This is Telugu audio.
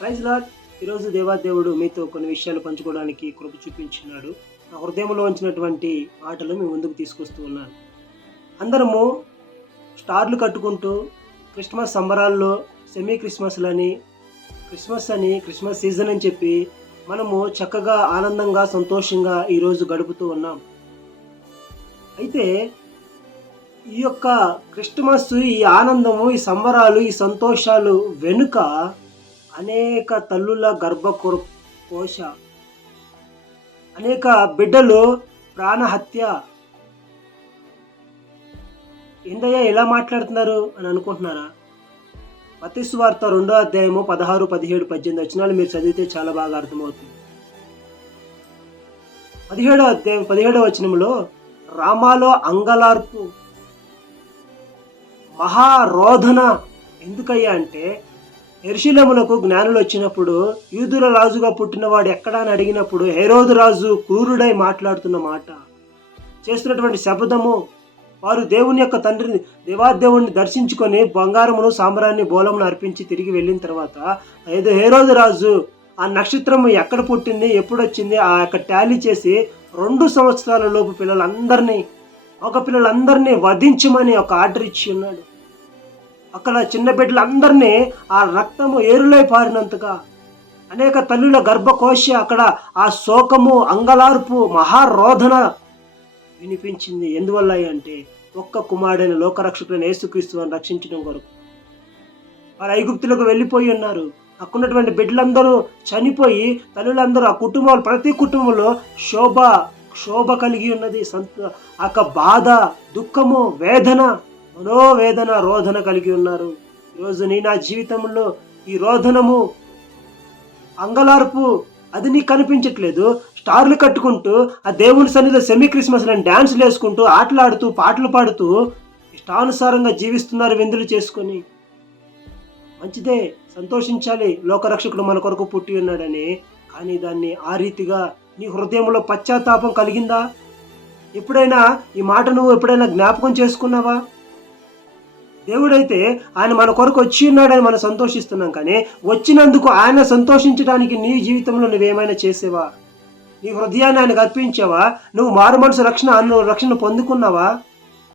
Praise lord. ఈరోజు దేవాదేవుడు మీతో కొన్ని విషయాలు పంచుకోవడానికి కృప చూపించున్నాడు. నా హృదయంలో ఉంచినటువంటి మాటలు మీ ముందుకు తీసుకొస్తూ ఉన్నాను. అందరము స్టార్లు కట్టుకుంటూ క్రిస్మస్ సంబరాల్లో సెమీ క్రిస్మస్లని, క్రిస్మస్ సీజన్ అని చెప్పి మనము చక్కగా ఆనందంగా సంతోషంగా ఈరోజు గడుపుతూ ఉన్నాం. అయితే ఈ యొక్క క్రిస్మస్, ఈ ఆనందము, ఈ సంబరాలు, ఈ సంతోషాలు వెనుక అనేక తల్లుల కోశ, అనేక బిడ్డలు ప్రాణహత్య. ఏందయ్యా ఇలా మాట్లాడుతున్నారు అని అనుకుంటున్నారా? మత్తయి సువార్త 2వ అధ్యాయము 16, 17, 18 వచనాలు మీరు చదివితే చాలా బాగా అర్థమవుతుంది. 17వ అధ్యాయం 17వ వచనంలో రామాలో అంగలార్పు, మహారోధన. ఎందుకయ్యా అంటే యెరూషలేమునకు జ్ఞానులు వచ్చినప్పుడు యూదుల రాజుగా పుట్టినవాడు ఎక్కడా అని అడిగినప్పుడు హెరోదు రాజు క్రూరుడై మాట్లాడుతున్న మాట, చేస్తున్నటువంటి శబ్దము, వారు దేవుని యొక్క తండ్రిని, దేవాదేవుణ్ణి దర్శించుకొని బంగారమును, సాంబ్రాన్ని, బోలమును అర్పించి తిరిగి వెళ్ళిన తర్వాత హెరోదు రాజు ఆ నక్షత్రం ఎక్కడ పుట్టింది, ఎప్పుడు వచ్చింది, ఆ యొక్క టాలీ చేసి 2 సంవత్సరాల లోపు పిల్లలందరినీ, ఒక పిల్లలందరినీ వధించమని ఒక ఆర్డర్ ఇచ్చి ఉన్నాడు. అక్కడ చిన్న బిడ్డలందరినీ ఆ రక్తము ఏరులై పారినంతగా అనేక తల్లుల గర్భకోశ, అక్కడ ఆ శోకము, అంగలార్పు, మహారోధన వినిపించింది. ఎందువల్ల అంటే ఒక్క కుమారుడైన లోకరక్షకుడైన యేసుక్రీస్తుని రక్షించడం కొరకు. వారు ఐగుప్తులకు వెళ్ళిపోయి ఉన్నారు. అక్కడున్నటువంటి బిడ్డలందరూ చనిపోయి, తల్లులందరూ, ఆ కుటుంబాలు, ప్రతి కుటుంబంలో శోభ కలిగి ఉన్నది. ఆ బాధ, దుఃఖము, వేదన, మనోవేదన, రోధన కలిగి ఉన్నారు. ఈరోజు నా జీవితంలో ఈ రోధనము, అంగలార్పు అది నీకు కనిపించట్లేదు. స్టార్లు కట్టుకుంటూ ఆ దేవుని సన్నిధిలో సెమీ క్రిస్మస్ అని డ్యాన్స్లు వేసుకుంటూ, ఆటలాడుతూ, పాటలు పాడుతూ ఇష్టానుసారంగా జీవిస్తున్నారు విందులు చేసుకొని. మంచిదే, సంతోషించాలి, లోకరక్షకుడు మన కొరకు పుట్టి ఉన్నాడని. కానీ దాన్ని ఆ రీతిగా నీ హృదయంలో పశ్చాత్తాపం కలిగిందా? ఎప్పుడైనా ఈ మాట నువ్వు ఎప్పుడైనా జ్ఞాపకం చేసుకున్నావా? దేవుడైతే ఆయన మన కొరకు వచ్చి ఉన్నాడని మనం సంతోషిస్తున్నాం, కానీ వచ్చినందుకు ఆయన సంతోషించడానికి నీ జీవితంలో నువ్వేమైనా చేసేవా? నీ హృదయాన్ని ఆయనకు అర్పించావా? నువ్వు మారు మనసు రక్షణ పొందుకున్నావా?